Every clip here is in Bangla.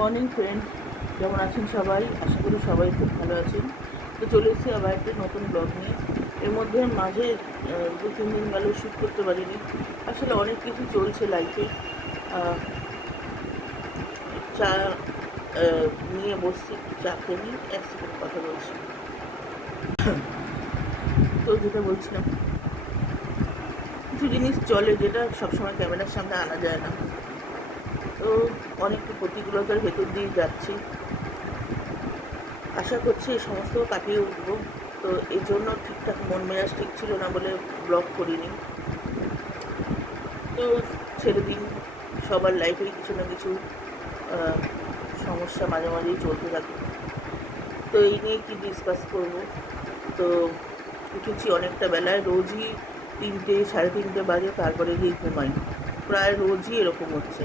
মর্নিং ফ্রেন্ডস, কেমন আছেন সবাই? আশা করি সবাই খুব ভালো আছেন। তো চলে এসেছি আবার একটা নতুন ব্লগ নিয়ে। এর মধ্যে মাঝে 2-3 দিন গেল শ্যুট করতে পারিনি। আসলে অনেক কিছু চলছে লাইফে। চা নিয়ে বসছি, চা খেয়ে নিই, এক সেকেন্ড কথা বলছি। তো যেটা বলছিলাম, কিছু জিনিস চলে যেটা সবসময় ক্যামেরার সামনে আনা যায় না। তো অনেক প্রতিকূলতার ভেতর দিয়ে যাচ্ছি। আশা করছি এই সমস্ত কাটিয়ে উঠবো। তো এই জন্য ঠিকঠাক মন মেজাজ ঠিক ছিল না বলে ব্লগ করিনি। তো ছেড়ে দিন, সবার লাইফে কিছু না কিছু সমস্যা মাঝে মাঝেই চলতে থাকে। তো এই নিয়ে কি ডিসকাস করব। তো উঠেছি অনেকটা বেলায়, রোজই 3টে-3:30 বাজে, তারপরে গিয়ে ঘুমাই। প্রায় রোজই এরকম হচ্ছে।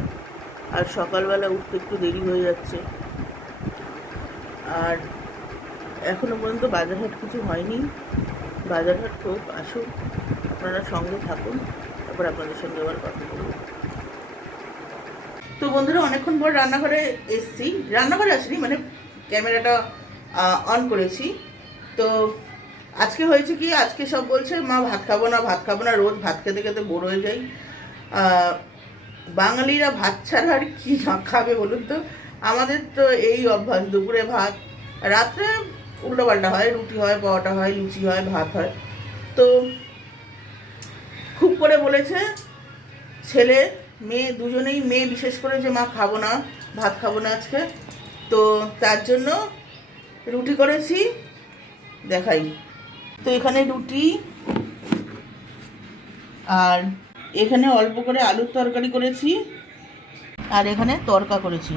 আর সকালবেলা উঠতে একটু দেরি হয়ে যাচ্ছে। আর এখনও পর্যন্ত বাজারহাট কিছু হয়নি। বাজারহাট হোক, আসুন, আপনারা সঙ্গে থাকুন, তারপর আপনাদের সঙ্গে আবার কথা বলব। তো বন্ধুরা, অনেকক্ষণ পর রান্নাঘরে এসেছি। রান্নাঘরে আসিনি, মানে ক্যামেরাটা অন করেছি। তো আজকে হয়েছে কি, আজকে সব বলছে মা ভাত খাবো না, ভাত খাবো না। রোজ ভাত খেতে খেতে বোর হয়ে যাই। বাঙালিরা ভাত ছাড়া আর কি খাবে বলুন তো? আমাদের তো এই অভ্যাস, দুপুরে ভাত, রাত্রে উল্টোপাল্টা হয়, রুটি হয়, পরোটা হয়, লুচি হয়, ভাত হয়। তো খুব করে বলেছে ছেলে মেয়ে দুজনেই, মেয়ে বিশেষ করে, যে মা খাবো না, ভাত খাবো না আজকে। তো তার জন্য রুটি করেছি, দেখাই। তো এখানে রুটি, আর এখানে অল্প করে আলুর তরকারি করেছি, আর এখানে তরকা করেছি।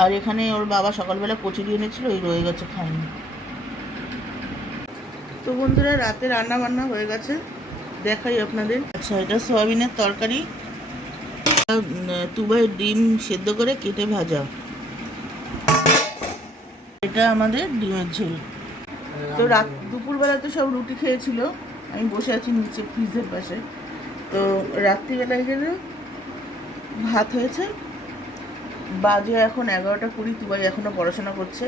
আর এখানে ওর বাবা সকালবেলা কচুরি এনেছিল, ওই রয়ে গেছে, খাইনি। তো বন্ধুরা, রাতে রান্না বান্না হয়ে গেছে, দেখাই আপনাদের। আচ্ছা, এটা সয়াবিনের তরকারি, তুবাই ডিম সেদ্ধ করে কেটে ভাজা। এটা আমাদের ডিমের ঝোল। তো দুপুরবেলা তো সব রুটি খেয়েছিল, আমি বসে আছি নিচে ফ্রিজের পাশে। তো রাত্রিবেলায় গেলে ভাত হয়েছে। বাজে এখন 11টা 20। তুবাই এখনও পড়াশোনা করছে।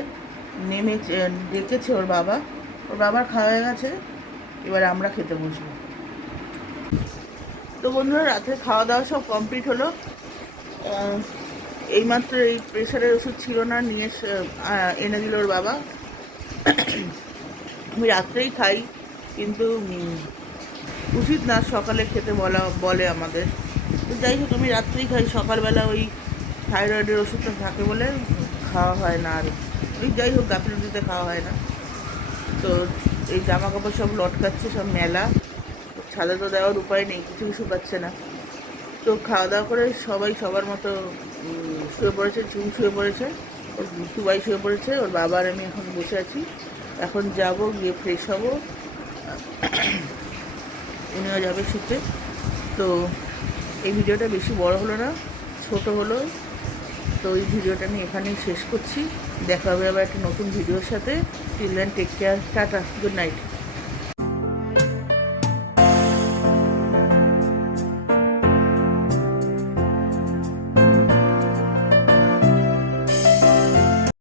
ডেকেছে ওর বাবার খাওয়া হয়ে গেছে, এবার আমরা খেতে বসবো। তো বন্ধুরা, রাতে খাওয়া দাওয়া সব কমপ্লিট হলো। এইমাত্র এই প্রেশারের ওষুধ ছিল না, নিয়ে এনে দিল ওর বাবা। আমি রাত্রেই খাই, কিন্তু উচিত না সকালে খেতে বলে আমাদের। তো যাই হোক, আমি রাত্রেই খাই। সকালবেলা ওই থাইরয়েডের ওষুধটা থাকে বলে খাওয়া হয় না। আর ওই যাই হোক, গাফিলতিতে খাওয়া হয় না। তো এই জামা কাপড় সব লটকাচ্ছে, সব মেলা, ছাদে তো দেওয়ার উপায় নেই, কিছুই শুকাচ্ছে না। তো খাওয়া দাওয়া করে সবাই সবার মতো শুয়ে পড়েছে। ঝুম শুয়ে পড়েছে, ওর টুবাই শুয়ে পড়েছে, ওর বাবা আর আমি এখন বসে আছি। এখন যাব, গিয়ে ফ্রেশ হব, উনিও যাবে শুতে। তো এই ভিডিওটা বেশি বড় হলো না, ছোট হলো। তো এই ভিডিওটা আমি এখানেই শেষ করছি। দেখা হবে আবার একটা নতুন ভিডিওর সাথে। Till then, take care, tata, good night.